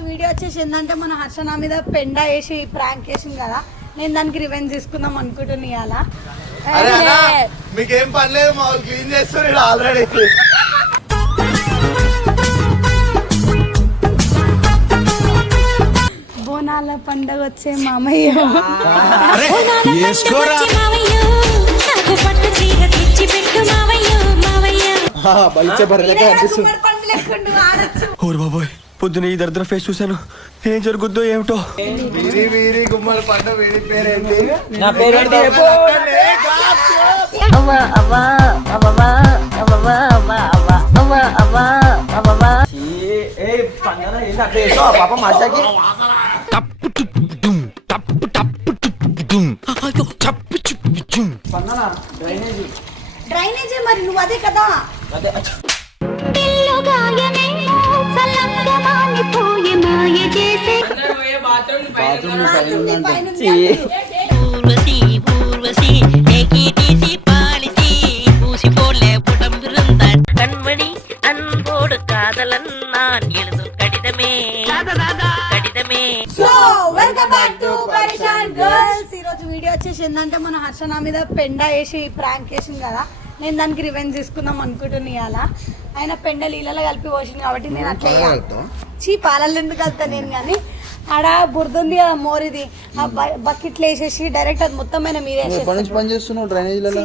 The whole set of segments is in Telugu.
ఈరోజు వీడియో వచ్చేసి ఏంటంటే మన హర్ష నా మీద పెండ వేసి ప్రాంక్ చేసింది కదా, నేను దానికి రివెంజ్ తీసుకుందాం అనుకుంటున్నా ఇవాళ. మీకేం పర్లేదు, మా క్లీన్ చేస్తున్నారు ఆల్రెడీ. బోనాల పండగ వచ్చే మామయ్య, పొద్దున ఈ దరిద్ర ఫేస్ చూసాను, ఏం జరుగుద్దో ఏమిటో. వీరి గుమ్మడి పంట వీడి పేరేంటి? నా పేరేంటి? పాప మాషాకి డ్రైనేజీ మరి నువ్వు అదే కదా. கண்மணி அன்போடு காதலன் நான் எழுதும் கடிதமே கடிதமே. So welcome back to Pareshan girls. ఈ రోజు వీడియో వచ్చేసి ఏంటంటే మన హర్ష నా మీద పెండ వేసి ప్రాంక్ చేసింది కదా, నేను దానికి రివెంజ్ తీసుకుందాం అనుకుంటున్నా ఇవాళ. ఆయన పెండ నీళ్ళలో కలిపి పోసింది కాబట్టి నేను అట్లా పాలల్లో ఎందుకు వెళ్తా నేను, కానీ ఆడ బురద ఉంది కదా మోరిది, ఆ బకెట్లు వేసేసి డైరెక్ట్ అది మొత్తం మీద మీరే పని చేస్తున్నావు డ్రైనేజీలలో.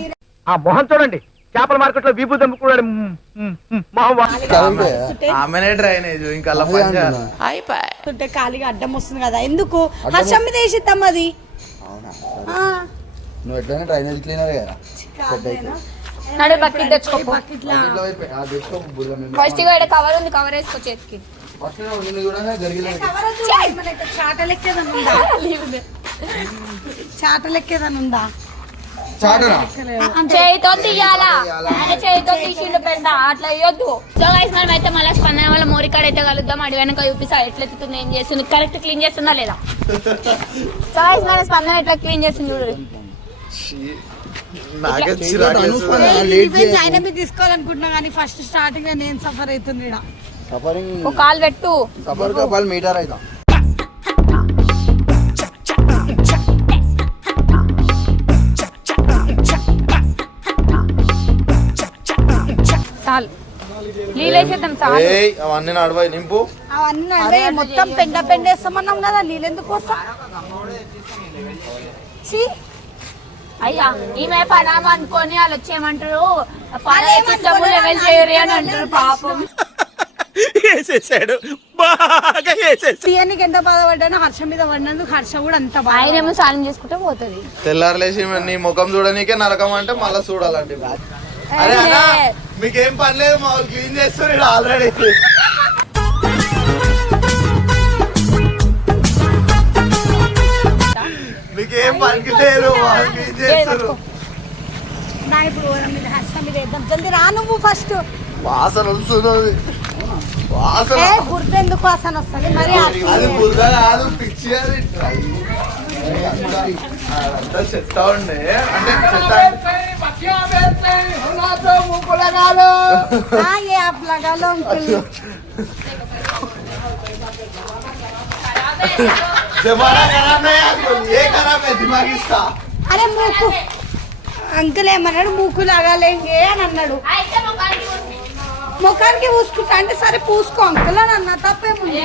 ఆ మొహం చూడండి, చేపల మార్కెట్ లో వీపు దంపుకున్నాడు. ఆమెనే డ్రైనేజ్ ఇంకా ఖాళీగా అడ్డం వస్తుంది కదా, ఎందుకు హర్షం మీద వేసిద్దాం అది. నువ్వు ఎట్లయినా డ్రైనేజ్ క్లీనర్ కదా. ఫస్ట్ కవర్ ఉంది, కవర్ వేసుకో చేతికి. చాట లెక్కేదని ఉందా? చేయితో తీయాలా, ఆయన చేయితో తీసిండు పెద్ద, అట్లా వేయొద్దు. సో గైస్ మనం అయితే మళ్ళీ స్పందన వల్ల మోరికాడ అయితే కలుద్దాం. అడి వెనక చూపిస్తా ఎట్లా ఎత్తుతుంది, ఏం చేస్తుంది, కరెక్ట్ క్లీన్ చేస్తుందా లేదా. సో గైస్ మన స్పందన ఎట్లా క్లీన్ చేస్తుంది చూడు. ఆయన మీద తీసుకోవాలనుకుంటున్నా కానీ ఫస్ట్ స్టార్టింగ్ నేను సఫర్ అవుతుంది. ఒక కాల్ పెట్టు, మీటర్ అవుతా. చాలు నీళ్ళు వేసేద్దాం. చాలు అవన్నీ నడవాయి నింపు, అవన్నీ నడివే మొత్తం పెండ వేస్తామన్నాం కదా, నీళ్ళు ఎందుకు వస్తా. అయ్యా ఈమె పనామా అనుకొని వాళ్ళు వచ్చేయమంటారు, లెవెల్ చేయరు అని అంటారు. పాపం తీయనికి ఎంత బాధపడ్డానో హర్ష మీద పడినందుకు హర్ష కూడా అంత బాగా. ఆయనేమో స్నానం చేసుకుంటే పోతుంది. తెల్లారులేసి నీ ముఖం చూడనీకే నరకం అంటే మళ్ళా చూడాలంటే. అరే అన్నా మీకేం పర్లేదు, మా క్లీన్ చేస్తున్నారు ఆల్రెడీ. మీకేం పనికి లేదు, క్లీన్ చేస్తారు. నా ఇప్పుడు హర్ష మీద వేద్దాం, జల్దీ రా నువ్వు ఫస్ట్. వాసన వస్తుంది, వాసన బురద ఎందుకు వాసన వస్తుంది మరి. అది బురద కాదు, పిచ్చి. అది అంతా చెత్త ఉండే అంటే అరే మూకు అంకుల్ ఏమన్నాడు, మూకు లాగాలేంగే అని అన్నాడు. ముఖానికి పూసుకుంటా అంటే సరే పూసుకో అంకుల్ అని అన్న, తప్పేముంది.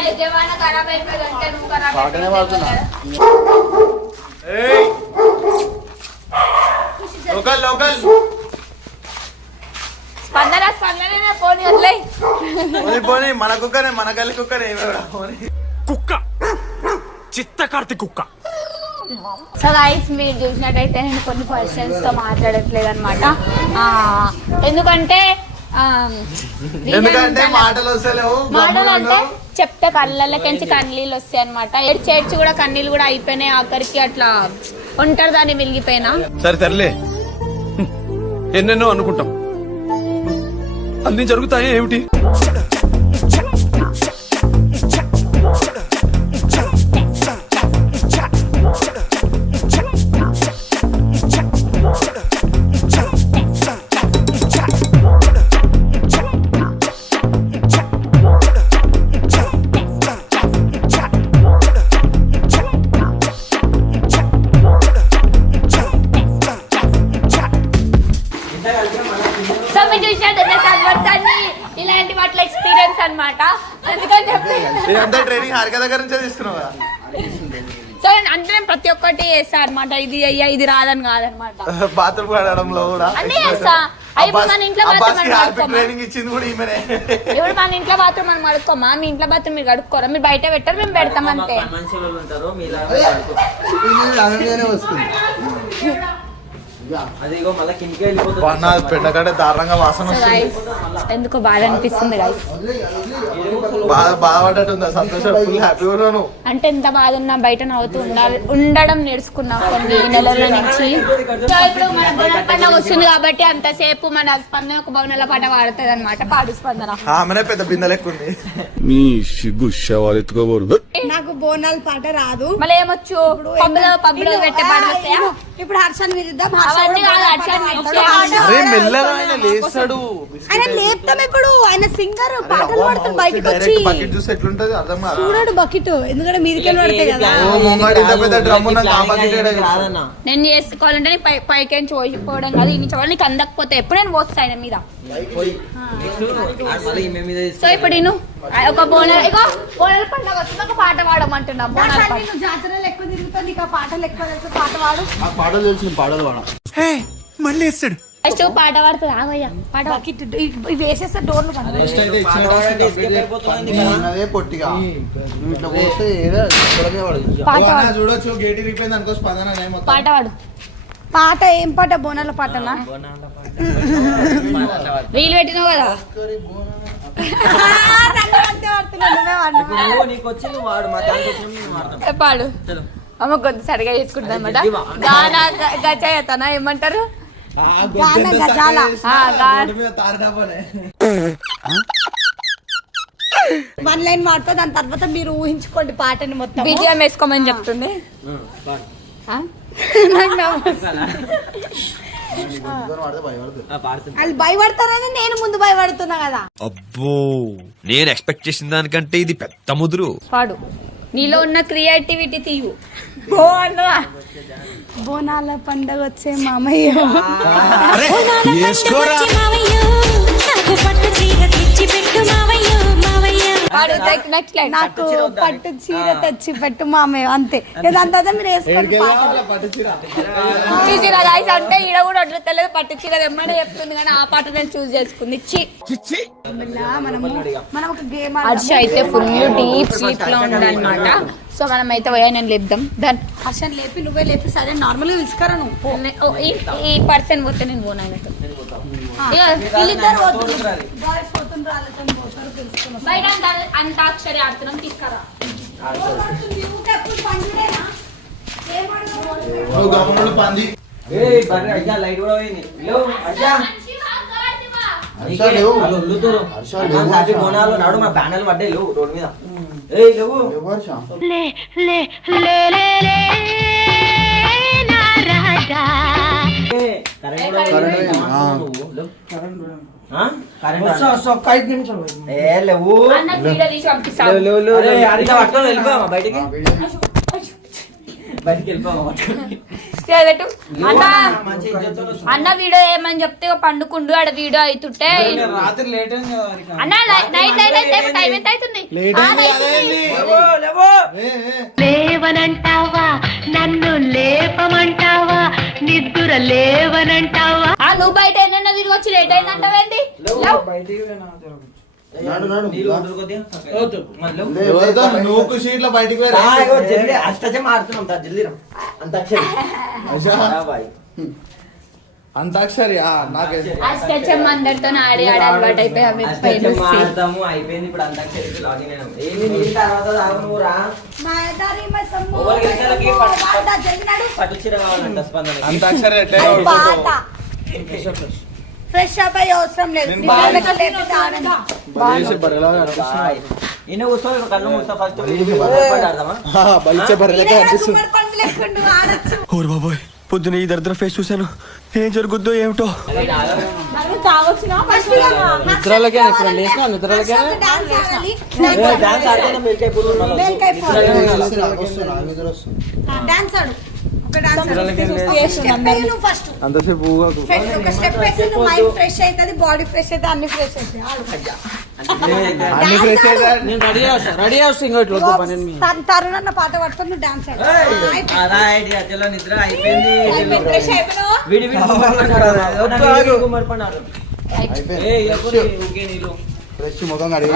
లోకల్ లోకల్ పోనీ మన కుక్కనే, మన గల్లి కుక్కనే. కుక్క చిత్త కార్తి కుక్క. సో గైస్ మీరు చూసినట్టయితే నేను కొన్ని పర్సన్స్ తో మాట్లాడట్లేదు అనమాట, ఎందుకంటే మాటలు వస్తలేవు. మాటలు అంటే చెప్తే కళ్ళకి కన్నీళ్ళు వస్తాయి అనమాట. చేర్చి కూడా కన్నీళ్ళు కూడా అయిపోయినాయి, ఆఖరికి అట్లా ఉంటారు దాన్ని మిలిగిపోయినా. సరే తరలే, ఎన్నెన్నో అనుకుంటాం, అన్ని జరుగుతాయి ఏమిటి. ఇదంతా ట్రైనింగ్ హారిక దగ్గర నుంచే తీసుకున్నావు కదా. సరే అంటే నేను ప్రతి ఒక్కటి చేస్తా అనమాట. ఇది అయ్యా ఇది రాదని కాదనమాట. బాత్రూమ్ కడగడంలో కూడా అన్నీ చేస్తా. ఇప్పుడు మన ఇంట్లో బాత్రూమ్ మనం కడుక్కోమా? ట్రైనింగ్ ఇచ్చింది కూడా ఈమెనే. ఇప్పుడు మన ఇంట్లో బాత్రూమ్ మనం కడుక్కోమా? మీ ఇంట్లో బాత్రూమ్ మీరు కడుక్కోరా? మీరు బయట పెట్టారు, మేము పెడతాం అంతే. పెండకంటే దారుణంగా వాసన So guys, ఎందుకో బాధ అనిపిస్తుంది guys. బాధపడ్డట్టుందా? సంతోషం, ఫుల్ హ్యాపీగా ఉన్నాను. అంటే ఎంత బాధ ఉన్నా బయట నవ్వుతూ ఉండడం నేర్చుకున్నా కొన్ని నెలల నుంచి. సో ఇప్పుడు మన బోనాల పండుగ వస్తుంది కాబట్టి అంతసేపు మన స్పందన ఒక బోనాల పాట పాడుతుంది అనమాట. పాడు స్పందన. ఆమెనే పెద్ద బిందె లెక్క ఉంది. నీ సిగ్గు శవాలెత్తుకోబోరు. నాకు బోనాల పాట రాదు. మళ్ళీ ఏమొచ్చు? పబ్బులో పెట్టే పాటలు వస్తాయా? ఇప్పుడు హర్షాన్ని విరుద్దాం. అవన్నీ కాదు, హర్షాన్ని అరే మెల్లగా ఆయన లేస్తాడు. ఆయన లేపుతాం. ఇప్పుడు ఆయన సింగర్ పాటలు పాడతాడు బయటకు వచ్చి. బకెట్ చూసి ఎట్లుంటది అర్థం కాదు. చూడడు బకెట్, ఎందుకంటే మీదికెళ్ళి పడతాయి కదా. నేను చేసుకోవాలంటే నీ పైకి చూసిపోవడం కాదు, ఇన్ని చూడాలి. నీకు అందకపోతే ఎప్పుడు నేను పోస్తాను ఆయన మీద. సో ఇప్పుడు నేను ఒక బోనాల పండుగ వస్తుంది, ఒక పాట పాడమంటున్నా. బోనాల పండుగ జాతరలు ఎక్కువ తిరుగుతా, నీకు ఆ పాటలు ఎక్కువ తెలుసు. పాట పాడు. పాటలు తెలిసిన పాటలు పాడ. మళ్ళీ వేస్తాడు. ఫస్ట్ పాట పాడుతుంది. ఆగయ్యా పాట బకెట్ ఇవి వేసేస్తే డోర్లు పొట్టిగా ఇట్లా పోస్తే పాట పాడు. చూడొచ్చు. గేట్ ఇరిగిపోయింది అనుకో. స్పందన పాట పాడు. పాట ఏం పాట? బోనాల పాటనా? రీల్ పెట్టినావు కదా. పాడు. అమ్మ కొద్ది సరిగా చేసుకుంటుంది అనమాట. గానా గజాయతనా ఏమంటారు? గానా గజాల. వన్ లైన్ పాడుతుంది, దాని తర్వాత మీరు ఊహించుకోండి పాటని మొత్తం. బీజిఎం వేసుకోమని చెప్తుంది. వాళ్ళు భయపడతారని నేను ముందు భయపడుతున్నా కదా. అబ్బో, నేను ఎక్స్పెక్ట్ చేసిన దానికంటే ఇది పెద్ద ముదురు. పాడు. నీలో ఉన్న క్రియేటివిటీ తీయు. బోనాల పండగ వచ్చే మామయ్య. నాకు పట్టు చీర తెచ్చి పెట్టు మామయ్య. అంతే. దాని తర్వాత మీరు వేసుకోండి పాట. అంటే ఈడ కూడా వడ్లతలేదు. పట్టు చీర తెమ్మని చెప్తుంది కానీ ఆ పాట నేను చూస్ చేసుకుంది. మనం ఒక గేమ్ హర్ష అయితే ఫుల్ డీప్ స్లీప్ లో ఉందన్నమాట. సో మనం అయితే పోయా నేను లేపుదాం. దాని హర్షని లేపి నువ్వే లేపి. సరే నార్మల్ గా పిలుచుకరా నువ్వు. ఈ పర్సన్ పోతే నేను పోను ఆయనతో. బయట అంతాక్షరి ఆడుతున్నాం. తీసుకురా. పంది లైట్ కూడా పోయింది. నాడు మా బ్యానర్లు పడ్డాయి రోడ్ మీద. బయటికి అన్న వీడియో ఏమని చెప్తే పండుకుండు ఆడ వీడియో అవుతుంటే అన్న నైట్ అయితే టైం ఎంత అవుతుంది? లేవనంటావా నన్ను లేపమంటావా నిద్ర లేవనంటావా? నువ్వు బయట ఏమన్నా తిరిగి వచ్చి లేట్ అయిందంటావేంటి? నువ్వు షీట్ లో బయటికి అష్టం ఆడుతున్నాం. అంతాక్షరి అష్టచమ్మ అందరితో ఆడి ఆడి అలవాటు ఆడతాము. అయిపోయింది ఇప్పుడు అంతాక్షరి లాగిన్ అయినాం. పట్టు చీర కావాలంట స్పందన. అంతాక్షరి ఫ్రెష్ అప్ అయ్యే అవసరం లేదు. ఓరు బాబోయ్, పొద్దున ఈ దరిద్ర ఫేస్ చూశాను. ఏం జరుగుద్దో ఏమిటో. డాన్స్ ఆడు. ఒక డాన్స్ ఫస్ట్ అంతసేపు ఒక స్టెప్ వేసి నువ్వు మైండ్ ఫ్రెష్ అవుతుంది, బాడీ ఫ్రెష్ అయితే అన్ని ఫ్రెష్ అవుతాయి. అన్ని ఫ్రెష్ అయితే నేను రెడీ చేస్తా ఇంకా ఇట్లా వద్దు పని మీ. తరుణ్ అన్న పాట పట్టుకొని నువ్వు డాన్స్ నిద్ర అయిపోయింది ఫ్రెష్ అయిపోయినావు. విడి విడి గుమ్మడిపన్నాడు ఫ్రెష్ ముఖం కడిగి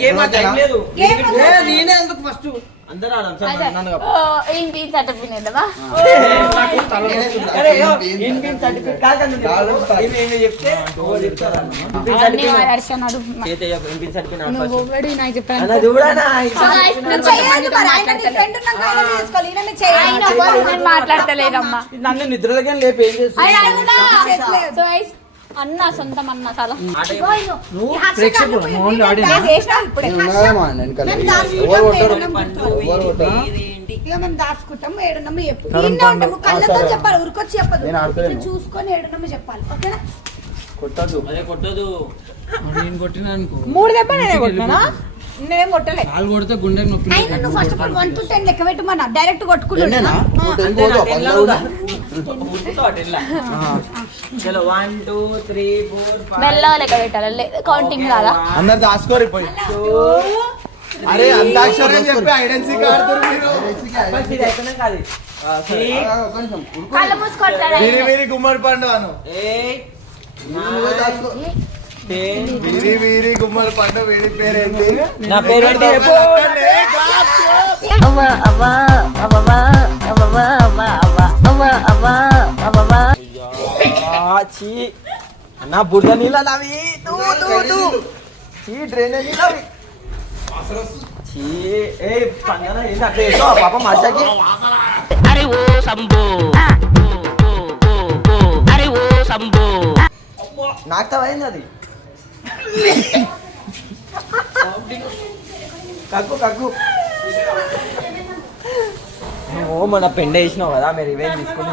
గేమ్ టైం లేదు నేనే ఎందుకు ఫస్ట్ అందరూ ఆడాం సార్ నన్ను కప్పు. ఏంటి చట్టపినేదమ్మా అరే, యో, ఇన్బిన్ సర్టిఫికేట్ కాదు కదా నీకు. ఇవి చెప్తే ఓ చెప్తారా? ఇన్బిన్ అవన్నీ సర్టిఫికేట్ హర్షనాడు చేతే చెప్పు, ఇన్బిన్ సర్టిఫికేట్ నువ్వు ఆడ ఒకటి నాకు ఫస్ట్. చెప్పాను అన్న చూడనా నువ్వు చేయొద్దు మరి, ఆయన నీ friend ఉన్నాక ఆయన చేసుకోవాలి, ఈయన మీరు చేయాలి. ఆయన ఎవరు నేను మాట్లాడతలేదమ్మా నన్ను నిద్రలకే లేపు ఏం చేస్తా ఆయన అనుకున్నా. చేయట్లేదు. So guys, అన్న సొంతం అన్న చాలా నువ్వు ప్రేక్షకులు మోహన్ ఆడినా మేము దాచుకుంటాం, ఏడున్నమ్మ చెప్పు. ఈయన ఉంటాము, కళ్ళతో చెప్పాలి, ఉరికొచ్చి చెప్పదు. నేను ఆడతలేను. ఇట్లా చూసుకొని ఏడున్నమ్మ చెప్పాలి, ఓకేనా? కొట్టద్దు. అరే కొట్టదు నేను కొట్టినా అనుకో 3 దెబ్బ నేనే కొట్టినా, నేనేం కొట్టలే. కాలు కొడితే గుండెకి నొప్పి అయినా నువ్వు ఫస్ట్ ఆఫ్ ఆల్ 1 to 10 లెక్క పెట్టమన్నా, డైరెక్ట్ కొట్టుకుంటున్నా. చలో 1 2 3 4 5 మెల్లగా లెక్క పెట్టాలి, కౌంటింగ్ రాదా? అందరు దాచుకోరు పోయి. అరే అంతాక్షరి అని చెప్పి ఐడెన్సీ ఆడుతారు మీరు. బస్ ఇది అయిపోయినా కాదు కళ్ళు మూసుకొట్టాడు వీరి వీరి గుమ్మడి పండు అను. 8 10 వీరి వీరి గుమ్మడి పండు, వీడి పేరేంటి? నా పేరేంటి చెప్పు చీ నా బుర్ర నీళ్ళ నవి చీ డ్రైనేజ్ నీళ్ళవి చీ ఏ పంగన ఏంటి అట్లా చేసావు పాప మజాకి అరే ఓ సంబో అరే ఓ సంబో నాకు తవైంది అది కక్కు కక్కు నువ్వు మన పెండ వేసినావు కదా మీరు ఇవేం తీసుకుని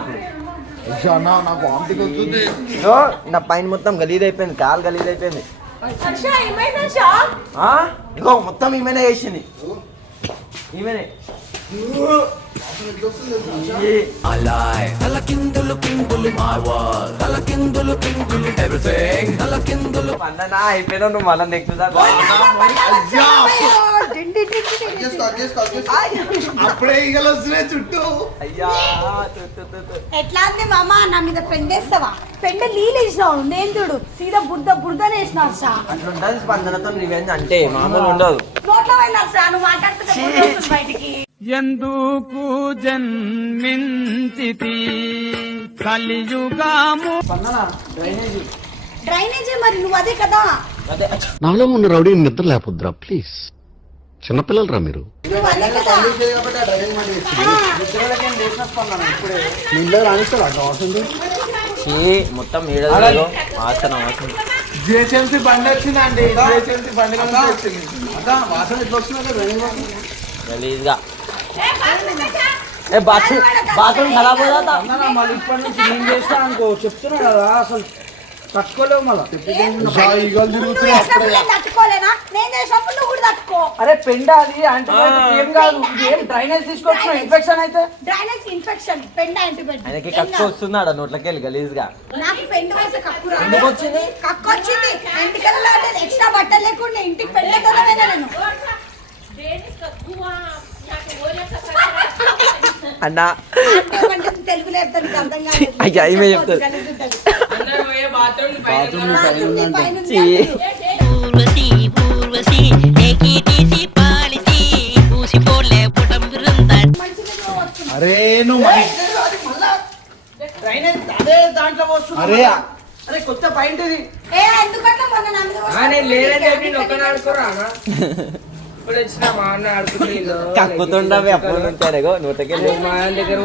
ఇప్పుడు అన్న నాకు వామిటింగ్ వస్తుంది. ఇదో నా పైన మొత్తం గలీజ్ అయిపోయింది, కాలు గలీజ్ అయిపోయింది. ఆ? ఇగో మొత్తం ఈమెనే వేసింది, ఈమెనే పన్ననా అయిపోయినా నువ్వు మళ్ళీ నెక్స్ట్ అప్పుడే ఈగలు వస్తున్నాయి చుట్టూ. అయ్యా ఎట్లా అంది మామ, నా మీద పెండేస్తావా? పెండ నీళ్ళు వేసినావు, నేను చూడు సీదా బురదనే వేసినావు సా. అట్లుంటది స్పందనతో రివెంజ్ అంటే మామూలు ఉండదు. నోట్లో పోయినా సా, నువ్వు మాట్లాడుతుంటే బురద వస్తుంది బయటికి. ఎందుకు జన్మించితి కలియుగము డ్రైనేజీ మరి నువ్వు అదే కదా. అదే నాలో ఉన్న రౌడీ నిద్ర లేకపోద్దురా ప్లీజ్, చిన్నపిల్లలరా మీరు. నువ్వు అదే కదా. మొత్తం ఏడాది వాసన వాసన జిహెచ్ఎంసీ బండి వచ్చిందండి. జిహెచ్ఎంసీ బండి నుంచి వచ్చింది. వాసన ఎట్లా వస్తుంది? గలీజ్గా ఏ బాత్రూమ్ ఖరాబ్ అవుతా మళ్ళీ ఇప్పటి నుంచి నేను చేస్తా అనుకో చెప్తున్నా కదా అసలు తట్టుకోలేవు మళ్ళా. ఈగలు తిరుగుతున్నాయి అప్పుడే. నేను తట్టుకోలేనా? నేను చేసినప్పుడు నువ్వు కూడా తట్టుకో. అరే పెండ అది యాంటీబయాటిక్ ఏం కాదు, ఇది ఏం డ్రైనేజ్ తీసుకొచ్చిన ఇన్ఫెక్షన్ అయితే. డ్రైనేజ్ ఇన్ఫెక్షన్, పెండ యాంటీబయాటిక్. ఆయనకి కక్కు వస్తున్నాడు నోట్లకి వెళ్ళి గలీజ్గా. నాకు పెండ వేసే కక్కు రాదు. ఎందుకు వచ్చింది? కక్కు వచ్చింది. ఇంటికల్లా ఎక్స్ట్రా బట్టలు లేకుండా ఇంటికి పెళ్ళేదోలేనా నేను? అన్నా అంటే తెలుగులో చెప్తాను, నీకు అర్థం కాదు. అయ్యా ఈమె చెప్తారు బాత్రూమ్ పైనుంచి ఊర్వశి ఊర్వశి ఏకీ తీసి పాలిసి ఊసిపోలే పుటం బృందా మంచిగా వస్తుంది. అరే నువ్వు డ్రైనేజ్ అదే దాంట్లో వస్తుంది. అరే అరే కొత్త పాయింట్ ఇది. ఏ ఎందుకంటే మొన్న నా మీద ఇప్పుడు వచ్చిన మా అన్న ఆడుకుంటే కక్కుతుండవి అప్పుడు ఉంటారు నోట్లకి వెళ్ళి మా ఆయన దగ్గర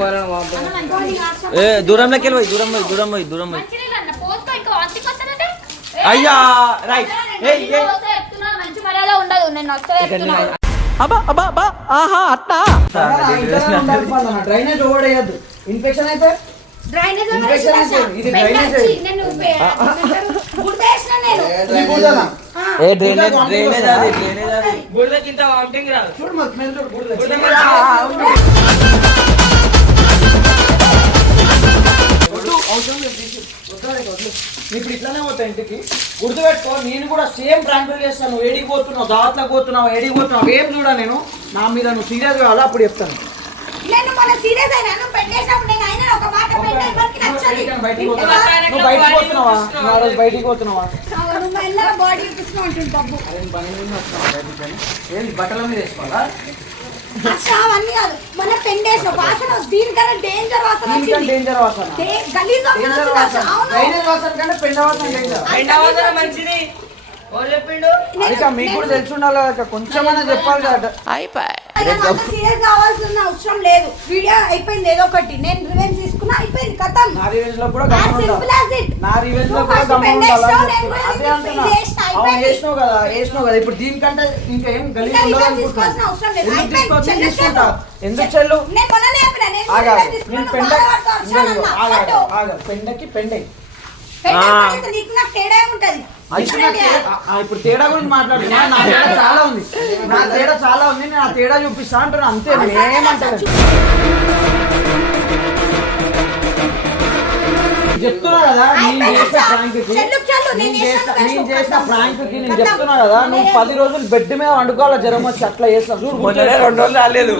ఏ దూరంలోకి వెళ్ళి పోయి దూరం పోయి దూరం పోయి దూరం పోయి అయ్యా రైట్ మంచి మర్యాద ఉండదు, నేను వస్తే చెప్తున్నా. డ్రైనేజ్ ఓడేయద్దు, ఇన్ఫెక్షన్ అయితే డ్రైనేజ్ ఇన్ఫెక్షన్ అయితే ఇది డ్రైనేజ్ నేను బురద వేసిన నేను. ఇది బురదనా? ఆ. ఏ డ్రైనేజ్ అది బురదకి ఇంత వామిటింగ్ రాదు. చూడు మా స్మెల్ చూడు బురద. ఇప్పుడు ఇట్లానే పోతా ఇంటికి. గుర్తుపెట్టుకో, నేను కూడా సేమ్ ప్రాంకులు చేస్తాను. నువ్వు ఏడికి పోతున్నావు, దావత్లకు పోతున్నావు, ఏడికి పోతున్నావు, ఏం చూడా నేను. నా మీద నువ్వు సీరియస్ కావాలా అప్పుడు చెప్తాను. నేను మన సీరియస్ అయినా నువ్వు పెట్టేసినప్పుడు నేను అయినా ఒక మాట పెట్టే ఎవరికి నచ్చదు. బయటికి పోతున్నావా? నువ్వు బయటికి పోతున్నావా? నువ్వు ఆ రోజు బయటికి పోతున్నావా? నువ్వు మెల్లగా బాడీ చూపిస్తున్నావు అంటుంది డబ్బు. అరే పని మీద వస్తున్నావా బయటికి? ఏంది బట్టల మీద వేసుకోవాలా? అసలు అవన్నీ కాదు, మన పెండేసిన వాసన దీనికన్నా డేంజర్ వాసన దీనికన్నా వచ్చింది. డేంజర్ వాసన. గలీజ్ వాసన డేంజర్ వచ్చింది వాసన. అసలు. అవును. డ్రైనేజ్ వాసన కంటే పెండ వాసన డేంజర్. ఎండవాసన మంచిది. ఎవరు చెప్పిండు? అదిక మీకు కూడా తెలిసి ఉండాలి కదా, కొంచెమైనా చెప్పాలి కదా. అంత సీరియస్ కావాల్సిన అవసరం లేదు. వీడియో అయిపోయింది, ఏదో ఒకటి నేను రివెంజ్ తీసుకున్నా, అయిపోయింది కథం. నా రివెంజ్ లో కూడా As గమనం simple ఉండాలి. as it. నా రివెంజ్ లో నువ్వు కూడా first గమనం pen ఉండాలి. వేసినావు, నేను కూడా అదే pen అంటున్నా. వేసిన, అవును అయిపోయింది. వేసినావు కదా. ఇప్పుడు దీనికంటే ఇంకా ఏం గలీజ్ ఇంకా ఉండదు revenge తీసుకోవాల్సిన అవసరం లేదు. ఎందుకు అయిపోయింది. తీసుకోవచ్చు? చెల్లు తీసుకుంటా. చెల్లు. ఎందుకు చెల్లు? నేను మొన్ననే చెప్పినా, నేను ఆగా revenge నేను తీసుకున్నాను, పెండ బాధపడతావు, అవసరం అన్నా. పట్టు. ఆగా పెండకి పెండే. పెండ పడేస్తే నీకు నాకు తేడా ఏముంటది? ఇప్పుడు తేడా గురించి మాట్లాడుతున్నా. నా తేడా చాలా ఉంది. నా తేడా చాలా ఉంది. నేను ఆ తేడా చూపిస్తా అంటున్నా అంతే. ఏమంటారు చెప్తున్నా కదా, నేను చేసిన ప్రాంక్కి నేను చేసిన ప్రాంక్కి నేను చెప్తున్నా కదా, నువ్వు 10 రోజులు బెడ్ మీద వండుకోవాలా జ్వరం వచ్చి అట్లా చేస్తా. చూడు 2 రోజులు రాలేదు.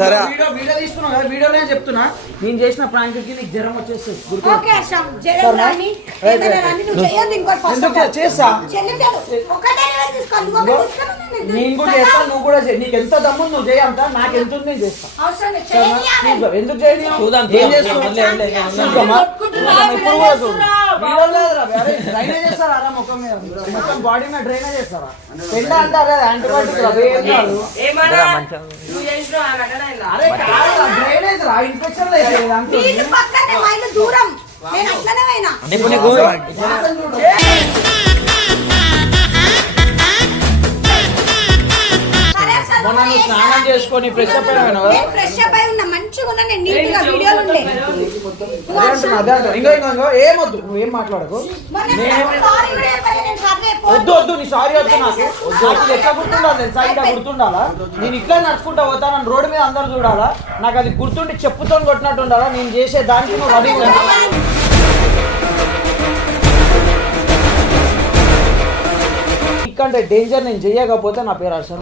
సరే. వీడియో తీసుకున్నావు కదా, వీడియోలో చెప్తున్నా నేను చేసిన ప్రాంక్కి నీకు జ్వరం వచ్చేస్తుంది. ఓకే అశం, జరం రాని, ఏమైనా రాని, నువ్వు చేయొద్దు ఇంకోటి first ఎందుకు of all. చేస్తా? చెల్లు చెల్లు. ఒక్కటే revenge తీసుకో, నువ్వు ఒకటి తీసుకున్నావు, నేను నేను కూడా తీసుకున్నా. చేస్తా, నువ్వు కూడా చేయి. నీకు ఎంత దమ్ము నాకు ఎంత నాకు ఎంత ఉంది నేను చేస్తా. అవసరం లేదు, సరేనా? చేయనీయాలి. చూద్దాం. ఎందుకు చేయని చూద్దాం. ఏం చేస్తున్నావు? చూద్దామా? ఇప్పుడు కూడా చూడు. వీడియో లేదురా, అరే డ్రైనేజ్ చేస్తారా రా ముఖం మీద? మొత్తం బాడీ మీద డ్రైనేజ్ చేస్తారా? పెండ అంటారు కదా, యాంటీబయాటిక్ రా, ఏం కాదు. ఏమన్నా? నువ్వు చేసినావు, ఆ ఘటన అయిందా? అరే కాదురా, డ్రైనేజ్ రా, ఇన్ఫెక్షన్ లేదు అంతే. మీ ఇల్లు పక్కనే, మా ఇల్లు దూరం. నేను అట్లనే పోయినా. ఇప్పుడు నీకు వాసన చూడు. సరే అసలు మొన్న నువ్వు స్నానం చేసుకొని ఫ్రెష్ అప్ అయినా కదా? నేను ఫ్రెష్ అప్ అయి ఉన్నా, మంచిగా ఉన్నా, నేను నీట్ గా వీడియోలు ఉండే. అదే అంటున్నా, అదే అంటున్నా. ఇంకో ఏమొద్దు, నువ్వేం మాట్లాడకు. సారీ కూడా చెప్పాలి, నేను సర్లే వద్దు వద్దు, నీ సారీ వద్దు నాకు. నాకు ఇది ఎట్లా గుర్తుండాలి తెలుసా? ఇట్లా గుర్తుండాలా? నేను ఇట్లా నడుచుకుంటా పోతా, నన్ను రోడ్డు మీద అందరు చూడాలా? నాకు అది గుర్తుండి చెప్పుతో కొట్టినట్టు ఉండాలా? నేను చేసే దానికి నువ్వు రెడీ ఉండాలి. ఇకంటే డేంజర్ నేను చెయ్యకపోతే నా పేరు అర్చన.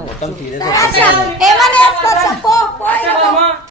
ఏమన్నా వేసుకోవచ్చు, పో, పో.